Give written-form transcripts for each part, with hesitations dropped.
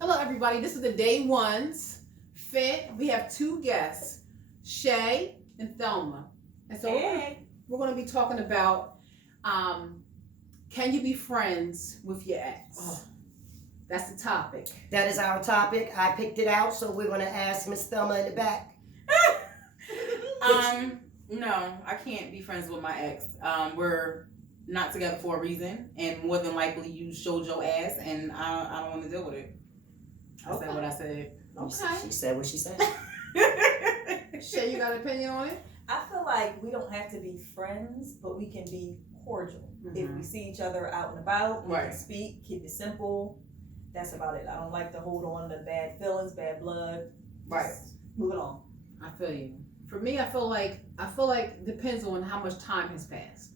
Hello, everybody. This is the Day 1's Fit. We have two guests, Shay and Thelma. And so we're going to be talking about can you be friends with your ex? Oh. That's the topic. That is our topic. I picked it out, so we're going to ask Miss Thelma in the back. No, I can't be friends with my ex. We're not together for a reason, and more than likely you showed your ass, and I don't want to deal with it. I said what I said. Okay. She said what she said. Shay, you got an opinion on it? I feel like we don't have to be friends, but we can be cordial. If we see each other out and about, we can speak, keep it simple. That's about it. I don't like to hold on to bad feelings, bad blood. Just move it on. I feel you. For me, I feel like it depends on how much time has passed.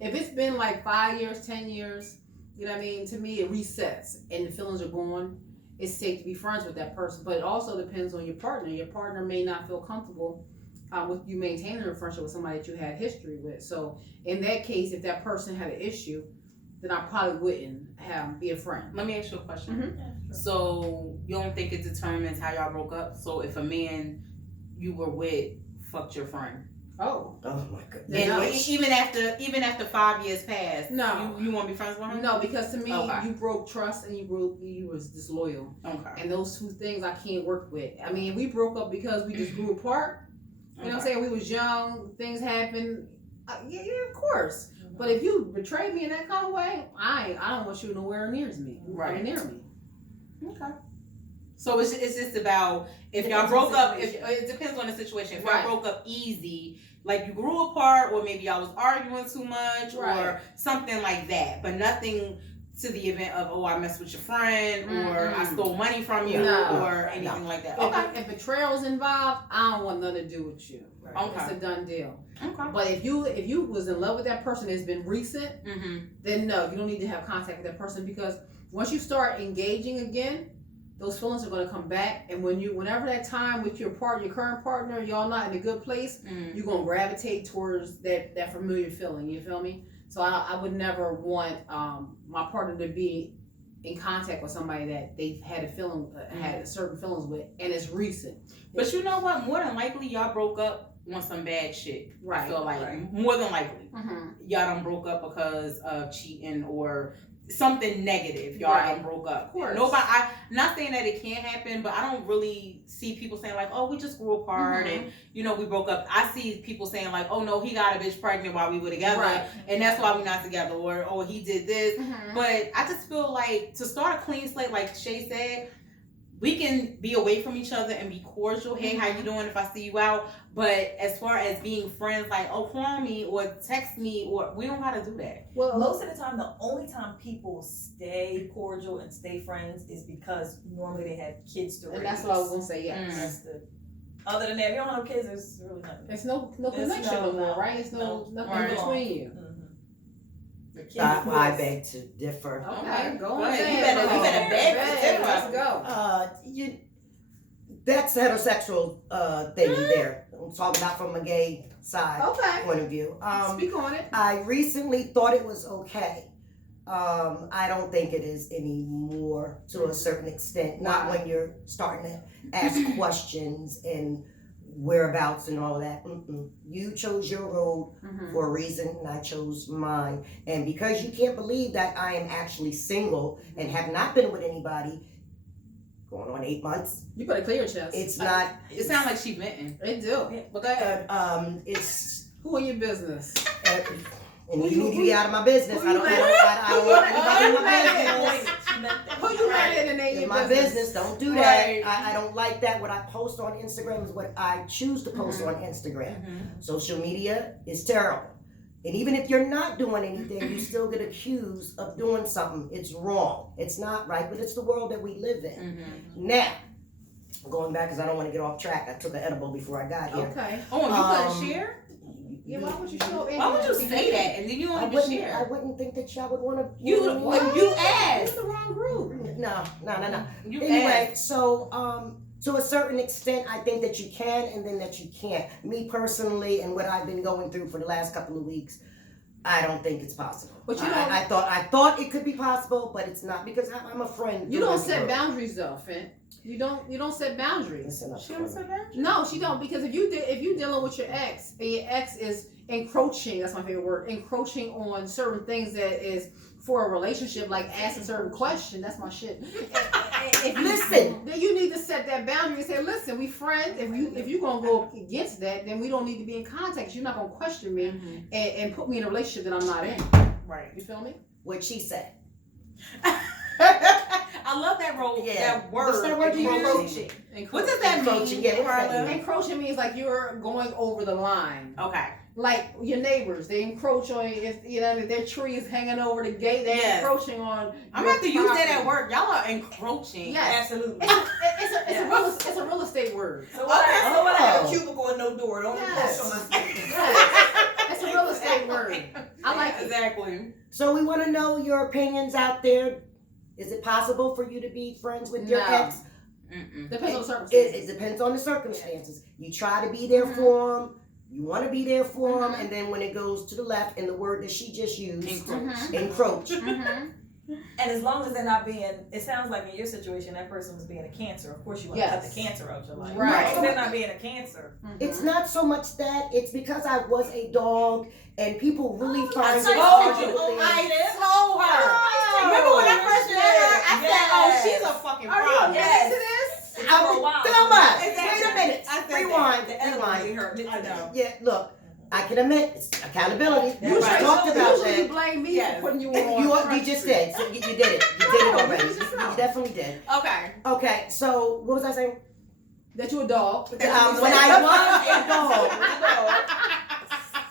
If it's been like 5 years, 10 years, you know what I mean? To me, it resets and the feelings are gone. It's safe to be friends with that person, but it also depends on your partner. Your partner may not feel comfortable with you maintaining a friendship with somebody that you had history with. So in that case, if that person had an issue, then I probably wouldn't be a friend. Let me ask you a question. Mm-hmm. Yeah, sure. So you don't think it determines how y'all broke up? So if a man you were with fucked your friend, Oh my goodness. Yeah, no. and even after 5 years passed, No. you want to be friends with him? no, because to me, Okay. you broke trust and you was disloyal, Okay. and those two things I can't work with. I mean, we broke up because we just grew apart. You know what I'm saying? We was young, things happened. Yeah, of course. But if you betrayed me in that kind of way, I don't want you nowhere near me. Right. Near me. Okay. So it's just about if y'all Depends broke on the up. If situation. it depends on the situation. If Right. y'all broke up easy, like you grew apart, or maybe y'all was arguing too much, Right. or something like that, but nothing to the event of I messed with your friend, or I stole money from you, No. or anything like that. If betrayal is involved, I don't want nothing to do with you. Right. Okay. It's a done deal. Okay. But if you was in love with that person, it's been recent, Mm-hmm. then no, you don't need to have contact with that person, because once you start engaging again, those feelings are going to come back, and whenever that time with your current partner, y'all not in a good place, Mm-hmm. you're going to gravitate towards that familiar feeling. You feel me? So I would never want my partner to be in contact with somebody that they've had had certain feelings with, and it's recent. But you know what? More than likely, y'all broke up on some bad shit. Right. I feel like Right. more than likely. Mm-hmm. Y'all done broke up because of cheating or something negative. Y'all Right. done broke up. Of course. Nobody. I'm not saying that it can't happen, but I don't really see people saying like, "Oh, we just grew apart and we broke up." I see people saying like, "Oh no, he got a bitch pregnant while we were together, Right. and that's why we're not together," or "Oh, he did this." Mm-hmm. But I just feel like to start a clean slate, like Shay said, we can be away from each other and be cordial. Hey, how you doing? If I see you out. But as far as being friends, like, oh, call me or text me, or we don't gotta do that. Well, Most of the time, the only time people stay cordial and stay friends is because normally they have kids to raise. and that's what I was gonna say. Yeah, Other than that, if you don't have kids, there's really nothing. it's no connection no more, right? It's nothing Right. between you. The kids I was- beg to differ. Okay, go ahead. ahead. You better beg to differ. Let's go. That's heterosexual thing there. I'm talking about from a gay side Okay. point of view. Speak on it. I recently thought it was okay. I don't think it is anymore to a certain extent. Not when you're starting to ask questions and whereabouts and all that. You chose your road for a reason, and I chose mine. And because you can't believe that I am actually single and have not been with anybody going on 8 months, You better clear your chest. it's not. It sounds like she venting. They do. But go ahead. It's. Who in your business? And you need to be out of my business. who I you don't mad want anybody in Who my you business. Who you mad at and they In my business, don't do that. Right. I don't like that. What I post on Instagram is what I choose to post on Instagram. Social media is terrible. And even if you're not doing anything, you still get accused of doing something. It's wrong. It's not right, but it's the world that we live in. Now, going back because I don't want to get off track. I took an edible before I got here. Okay. Oh, you couldn't share? Yeah, why would you show it? Why would you say that and then you I don't even wouldn't, share? I wouldn't think that y'all would want to. You asked. You're in the wrong group. No. You Anyway, asked. so to a certain extent, I think that you can and then that you can't. Me personally, and what I've been going through for the last couple of weeks, I don't think it's possible. But you I thought it could be possible, but it's not because I'm a friend. You don't set boundaries though, Finn. You don't set boundaries. Listen up, She don't set boundaries? No, she don't, because if you dealing with your ex and your ex is encroaching, that's my favorite word, encroaching on certain things that is for a relationship, like asking certain questions, that's my shit. If you, Listen. then you need to set that boundary and say, listen, we friends. If you gonna go against that, then we don't need to be in contact. You're not gonna question me and put me in a relationship that I'm not in. Right. You feel me? What she said. I love that that word. What's that word you use? Encroaching. What does that Encroaching, mean? yeah, what does that Carla? mean? Encroaching means like you're going over the line. Okay. Like your neighbors, they encroach on if their tree is hanging over the gate, they're Yes. encroaching on. I'm gonna have to use that property. at work. Y'all are encroaching. Yes. Absolutely. It's a real estate word. So when I have a Oh. cubicle and no door, don't Yes. encroach on my space. It's a real estate word. I like it. Exactly. So we want to know your opinions out there. Is it possible for you to be friends with your No. ex? Depends on the It circumstances. depends on the circumstances. You try to be there for them. You want to be there for them, and then when it goes to the left, and the word that she just used, encroach. And as long as they're not being, it sounds like in your situation, that person was being a cancer. Of course, you want to cut Yes. the cancer out your life. Right. As long as they're not being a cancer. It's not so much that, it's because I was a dog, and people really find it told hard you. to believe. I told her. Remember when I first met her? I said, "Oh, she's a fucking problem." Yes. into this? Thelma, Exactly. wait a minute. I said that. Rewind. The elderly hurt me. I know. Yeah, look, I can admit, it's accountability. You We right. talked about Usually you that. blame me Yes. for putting you on. You just did. So you did it. You did it already. you just You know. definitely did. Okay. Okay, so what was I saying? That you a dog.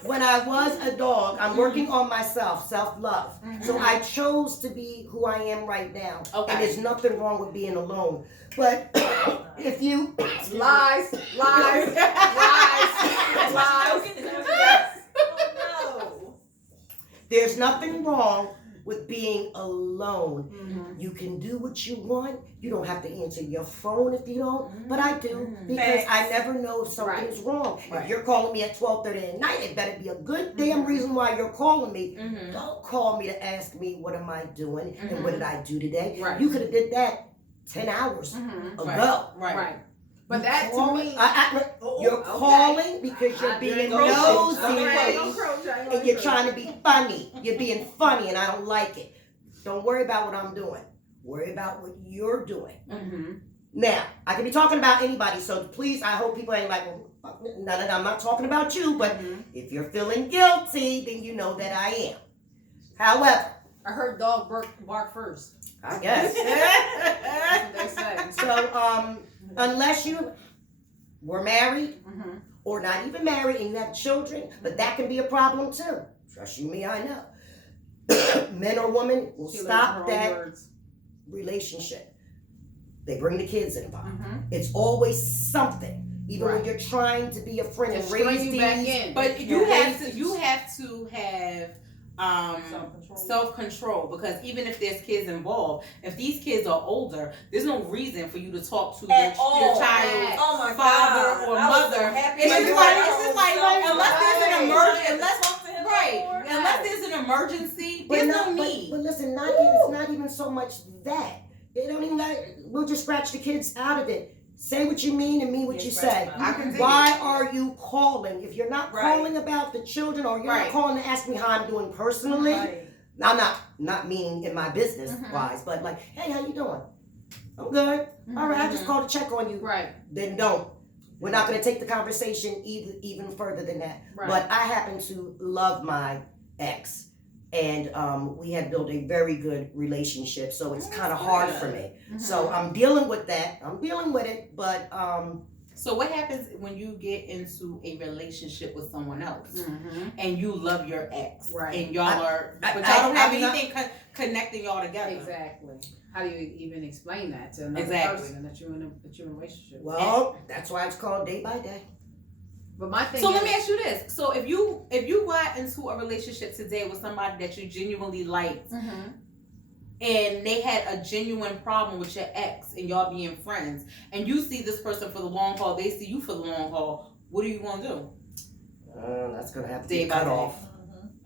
When I was a dog, I'm working on myself, self-love. So I chose to be who I am right now. Okay. And there's nothing wrong with being alone. But if you Lies. Oh, there's nothing wrong with being alone. Mm-hmm. You can do what you want. You don't have to answer your phone if you don't. But I do because Facts. I never know if something's wrong. Right. If you're calling me at 12:30 at night, it better be a good damn reason why you're calling me. Don't call me to ask me what am I doing and what did I do today. Right. You could have did that 10 hours ago. Right. But You that to calling- me, you're okay. calling because you're being nosy and you're trying to be funny. You're being funny and I don't like it. Don't worry about what I'm doing. Worry about what you're doing. Now, I could be talking about anybody, so please, I hope people ain't like, well, fuck, no, I'm not talking about you, but if you're feeling guilty, then you know that I am. However, I heard dog bark first. I guess. That's what they say. So, unless you were married or not even married and you have children, but that can be a problem too. Trust you me, I know. Men or women will She lives stop her own that words. relationship. They bring the kids involved. It's always something. Even when you're trying to be a friend and Just raise string you back these. in. But you have to have Self-control. self-control, because even if there's kids involved, if these kids are older, there's no reason for you to talk to your child's Oh my father God. or I was so mother. happy It's when just you like, were it's just like, home, unless there's an emergency, Right. unless there's an emergency, But there's not- no need. But listen, it's not even so much that. It don't even we'll just scratch the kids out of it. Say what you mean and mean what you say. I can see Why it. are you calling? If you're not calling about the children or you're not calling to ask me how I'm doing personally, I'm not meaning in my business wise, but like, hey, how you doing? I'm good. All right, I just called to check on you. Right. Then don't. We're not going to take the conversation even further than that. Right. But I happen to love my ex, and we had built a very good relationship, so it's kind of hard for me. So I'm dealing with that. I'm dealing with it, but So what happens when you get into a relationship with someone else and you love your ex, Right. and y'all are, but y'all I- don't have I'm not- anything connecting y'all together? Exactly. How do you even explain that to another Exactly. person that you're in a relationship? well, that's why it's called day by day. But my thing So is, let me ask you this: so if you got into a relationship today with somebody that you genuinely liked, and they had a genuine problem with your ex and y'all being friends, and you see this person for the long haul, they see you for the long haul, what are you gonna do? That's gonna have to Day be by cut day. off.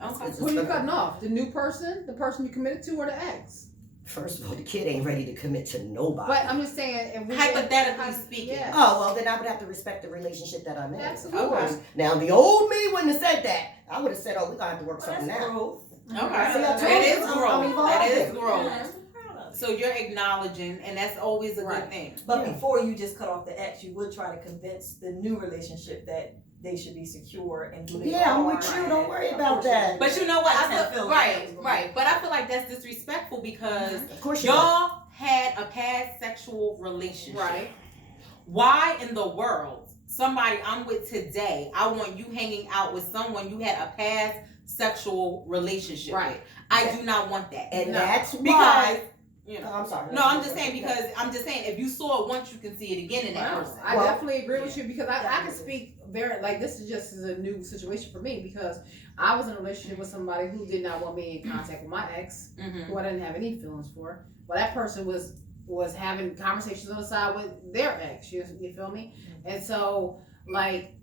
Okay. Who you cutting off? The new person, the person you committed to, or the ex? First of all, the kid ain't ready to commit to nobody. But I'm just saying, if we Hypothetically speaking. yeah. Oh, well, then I would have to respect the relationship that I'm in. Absolutely. Of course. Now, the old me wouldn't have said that. I would have said, oh, we're going to have to work something out. Growth. Okay. See, I told That you, is I'm growth. That is evolving. growth. Yeah. So you're acknowledging, and that's always a good Right. thing. But Yeah. before you just cut off the ex, you would try to convince the new relationship that they should be secure and who they Yeah, I'm are. with you. Don't worry Of about course that. But you know what? I I just feel feel right, like- right. But I feel like that's disrespectful because Of course you do. y'all had a past sexual relationship. Right. Why in the world, somebody I'm with today, I want you hanging out with someone you had a past sexual relationship Right. with? I do not want that. And No. that's Because, why. you know. Oh, I'm sorry. No, I'm just saying if you saw it once, you can see it again in that No, person. I Well, definitely agree with you because I can definitely. speak very like this is just a new situation for me because I was in a relationship with somebody who did not want me in contact with my ex, Mm-hmm. who I didn't have any feelings for. Well, that person was having conversations on the side with their ex. You feel me? And so like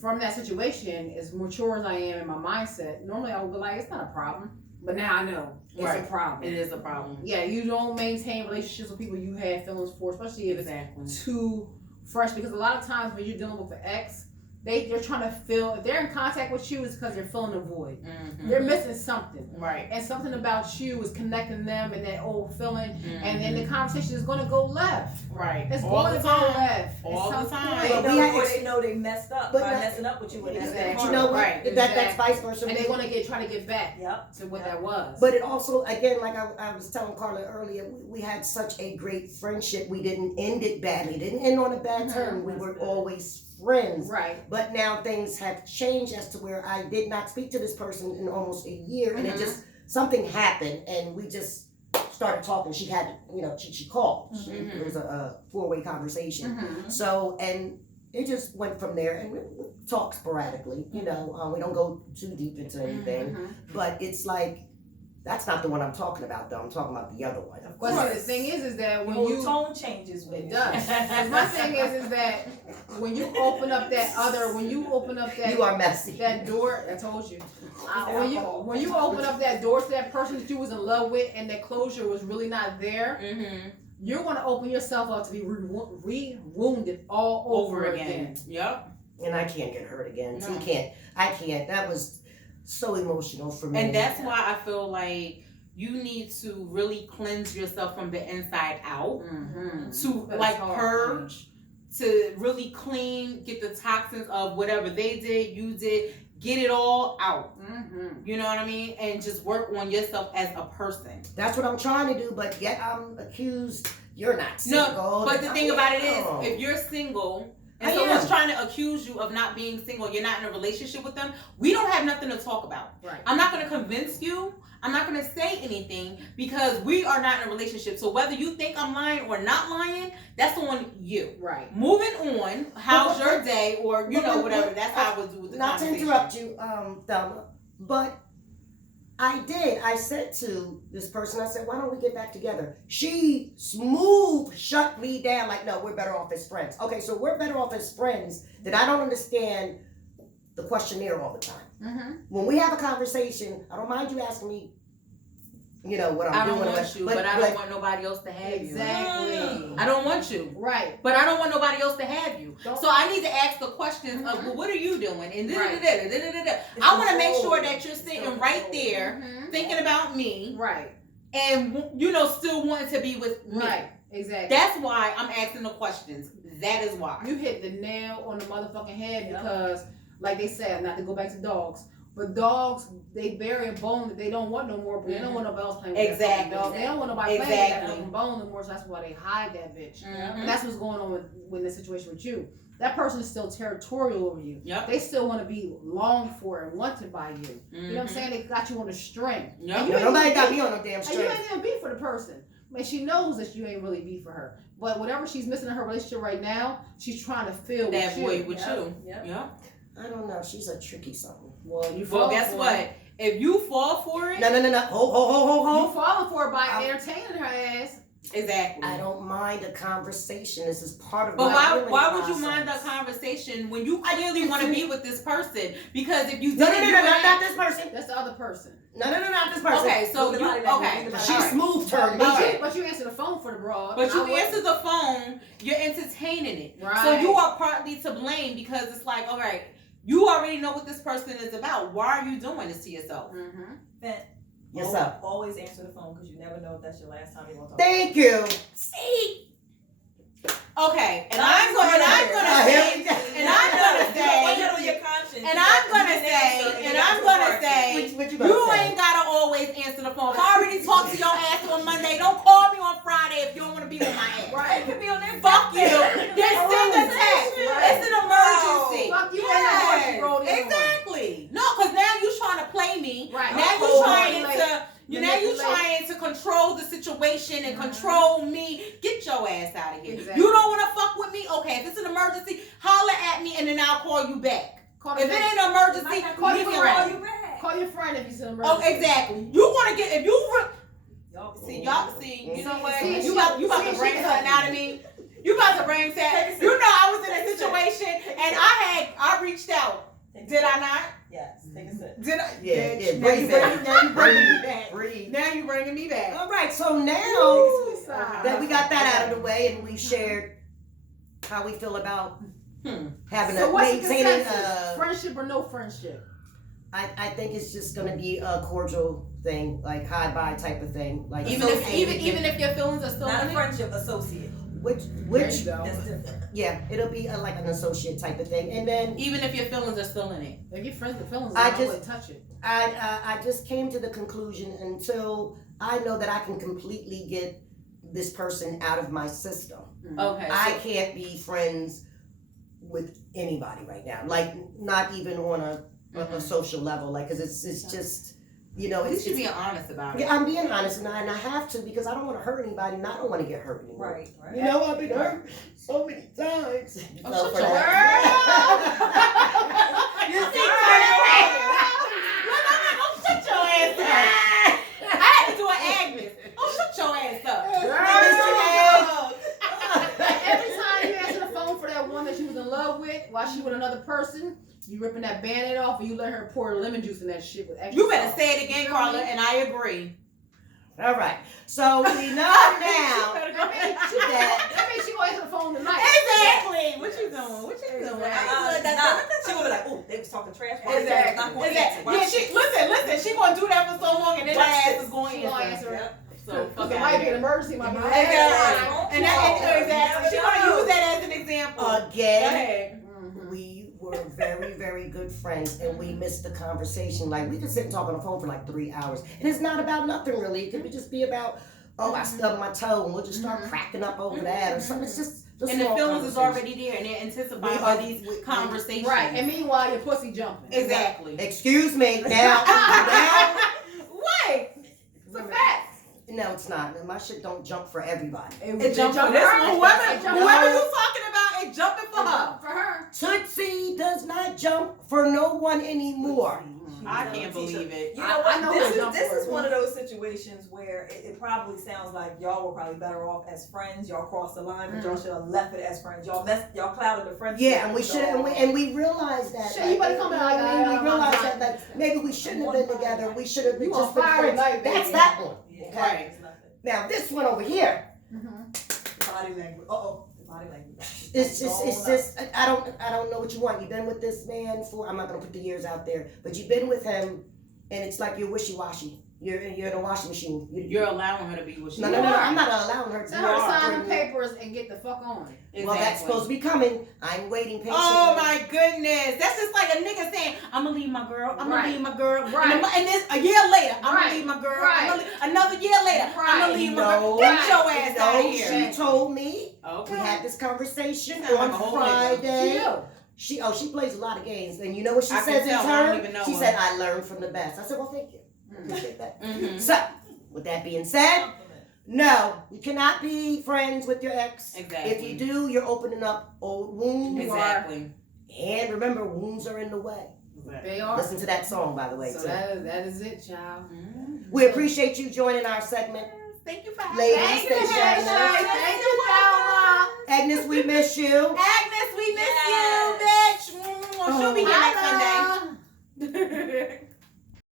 from that situation, as mature as I am in my mindset, normally I would be like, it's not a problem. But now I know it's Right. a problem. It is a problem. Yeah, you don't maintain relationships with people you had feelings for, especially if Exactly. it's too fresh. Because a lot of times when you're dealing with an ex, they're trying to fill. If they're in contact with you, it's because they're filling a void. Mm-hmm. They're missing something, Right. and something about you is connecting them and that old feeling. Mm-hmm. And then the conversation is going to go left. Right. It's All going the to go time. left. All at the some time. point. But They we know, had or ex- they know they messed up but by not- messing up with you. And that's Exactly. But you know what? Right. That's vice versa. And they want to try to get back Yep. to what that was. But it also, again, like I was telling Carla earlier, we had such a great friendship. We didn't end it badly. Didn't end on a bad Mhm. term. We That's were good. always friends. Right. But now things have changed as to where I did not speak to this person in almost a year, and it Mhm. just something happened, and we just started talking. She had, she called. Mhm. It was a four-way conversation. Mhm. So, and it just went from there, and we talk sporadically. We don't go too deep into anything, Mhm. but it's like that's not the one I'm talking about, though. I'm talking about the other one. But see, the thing is that when Your you tone changes when It does. 'Cause my thing is that when you open up that You are messy. that door, I told you. When you open up that door to that person that you was in love with and that closure was really not there, Mm-hmm. you're gonna open yourself up to be re-wounded all over again. Yep. And I can't get hurt again. No. I can't. That was so emotional for me. And that's why I feel like you need to really cleanse yourself from the inside out Mm-hmm. to That's like hard. purge, to really clean, get the toxins of whatever they did, you did, get it all out. Mm-hmm. You know what I mean? And just work on yourself as a person. That's what I'm trying to do, but yet I'm accused. You're not single. But the thing about it is, Oh. if you're single and I someone's am. trying to accuse you of not being single, you're not in a relationship with them, we don't have nothing to talk about. Right. I'm not going to convince you. I'm not going to say anything because we are not in a relationship. So whether you think I'm lying or not lying, that's on you. Right. Moving on, how's But- your day or, but- whatever. That's how I would do with the Not to conversation. interrupt you, Thelma, but I said to this person, I said, why don't we get back together? She smooth shut me down like, no, we're better off as friends. Okay, so we're better off as friends, then I don't understand the questionnaire all the time. Mm-hmm. When we have a conversation, I don't mind you asking me, what I'm I don't doing. want you, but I don't want nobody else to have you. Exactly. I don't want you. Right. But I don't want nobody else to have you. Don't- So I need to ask the questions of, Mhm. well, what are you doing? And Right. I want to make sure that you're sitting right there Mhm. thinking about me Right. and, still wanting to be with me. Right. Exactly. That's why I'm asking the questions. That is why. You hit the nail on the motherfucking head Yep. because, like they said, not to go back to dogs, but dogs, they bury a bone that they don't want no more, but they don't want nobody else playing with that fucking Exactly. dog. They don't want nobody playing with that Exactly. fucking bone no more, so that's why they hide that bitch. Mhm. And that's what's going on with the situation with you. That person is still territorial over you. Yep. They still want to be longed for and wanted by you. You know what I'm Mhm. saying? They got you on a string. Yep. And you ain't Nobody even got beef- me on no damn And you string. ain't even beef for the person. Man, she knows that you ain't really beef for her. But whatever she's missing in her relationship right now, she's trying to fill That with you. void with Yep. you. Yep. Yep. I don't know. She's a tricky something. Well, you Well, fall guess for what? it. If you fall for it, No. Hold. You falling for it by I'm- entertaining her ass. Exactly. I don't mind a conversation. This is part of But my why healing would you process. mind the conversation when you clearly want to be with this person? Because if you No, didn't do not that, this person. That's the other person. No, not this person. okay, so you okay. She Alright. smoothed her. But you answer the phone for the broad. But you I wouldn't. answer the phone, you're entertaining it. Right. So you are partly to blame because it's like, all right, you already know what this person is about. Why are you doing this to yourself? Mm-hmm. Yes, sir. Always answer the phone because you never know if that's your last time you're gonna talk. Thank you. See? Okay, and I'm gonna say, you ain't gotta always answer the phone. If I already talked to your ass on Monday, don't call me on Friday if you don't want to be with my ass. Right. It could be on their Fuck you. Just send a text. It's an emergency. Fuck you. Yes. Yes. Exactly. No, because now you trying to play me. Right. Now you trying to control the situation and Mm-hmm. control me. Get your ass out of here. Exactly. You don't want to fuck with me? Okay, if it's an emergency, holler at me and then I'll call you back. If it ain't an emergency, leave me alone. Call your friend if it's an Oh, emergency. exactly. You want to get, if you, you know what? See, You about to bring something out of me. You about to bring something. You know I was in a situation and I reached out. Did I not? Yes. Take a sip. Did I? Yeah, Bitch, breathe in. now you bringing me back. Breathe. Now you bringing me back. All right, so now that we got that out of the way and we shared how we feel about having So a what's the maintaining consensus? Friendship or no friendship? I think it's just gonna be a cordial thing, like hi bye type of thing. Like Even if your feelings are still Not in a it? friendship, associate. which There you go. That's different. yeah, it'll be like an associate type of thing. And then Even if your feelings are still in it. If your friends with feelings, I I just- wouldn't touch it. I just came to the conclusion until I know that I can completely get this person out of my system. Okay. I can't be friends with anybody right now. Like not even on a social level. Like because it's just You it's should be honest about it. yeah, I'm being honest and I have to because I don't want to hurt anybody and I don't want to get hurt anymore. Right. Right. You know I've been hurt so many times. Oh, So shut for your that- You see, shut your ass up. I had to do an Agnes. Oh, shut your ass up. Every time you answer the phone for that one that you was in love with while she with another person, you ripping that Band-Aid off and you let her pour lemon juice in that shit with extra You better salt. say it again, Carla, and I agree. All right. So we know now That means she gonna answer the phone tonight. Exactly. What you doing? What you doing? She gonna be like, oh, they was talking trash. Exactly. Not gonna answer. Yeah, listen. She gonna do that for so long, and then her ass is going She gonna to answer it. So Because it might be an emergency, might be an Exactly. accident. And exactly. She gonna use that as an example. Go again. ahead. We were very, very good friends and we missed the conversation. Like we could sit and talk on the phone for like 3 hours. And it's not about nothing really. It could just be about, oh, I stubbed my toe and we'll just start cracking up over that or something. It's just And the feelings is already there and they're anticipating all these conversations. Right, and meanwhile your pussy jumping. Exactly. Excuse me, now, Wait. It's a fact. no, it's not. My shit don't jump for everybody. It jumped for this one. Whoever you talking about, it jumping for her. For her. Tootsie does not jump for no one anymore. I can't believe it. You know I what? know This what is jump one of those situations where it probably sounds like y'all were probably better off as friends. Y'all crossed the line, but y'all should have left it as friends. Y'all clouded the friendship. Yeah, and we should, and we realized that. Shit, you better come out like, we realized that like maybe we shouldn't have been together. We should have been You just on been fire friends. tonight, baby. That's that one. Yeah, Right. it's nothing. Now this one over here, Body language. The body language. it's just I don't know what you want. You've been with this man for I'm not gonna put the years out there, but you've been with him, and it's like you're wishy washy. You're in a washing machine. You're allowing her to be what she No, is. I'm not allowing her to. Tell her to sign the papers and get the fuck on. Well, that's supposed to be coming. I'm waiting patiently. Oh my goodness. That's just like a nigga saying, I'm gonna leave my girl. I'm gonna leave my girl. Right. And this a year later, I'm Right. gonna leave my girl. Right. Another year later, I'm Right. gonna leave my girl. No. Get your ass out of here. She told me. Okay. We had this conversation Sound on like a whole Friday. She She plays a lot of games, and you know what she I can says in tell, I don't turn? even know She her. said, "I learned from the best." I said, "Well, thank you. Appreciate that." Mhm. So, with that being said, no, you cannot be friends with your ex. Exactly. If you do, you're opening up old wounds. Exactly. And remember, wounds are in the way. They are. Listen to that song, by the way. So too. that is it, child. Mhm. We appreciate you joining our segment. Thank you for having Ladies, me. Thank you, thank you, Shay. Agnes. Thank you, Thelma. Agnes, we miss you. Agnes, we miss Yes. you, bitch. She'll be here next Holla. Sunday.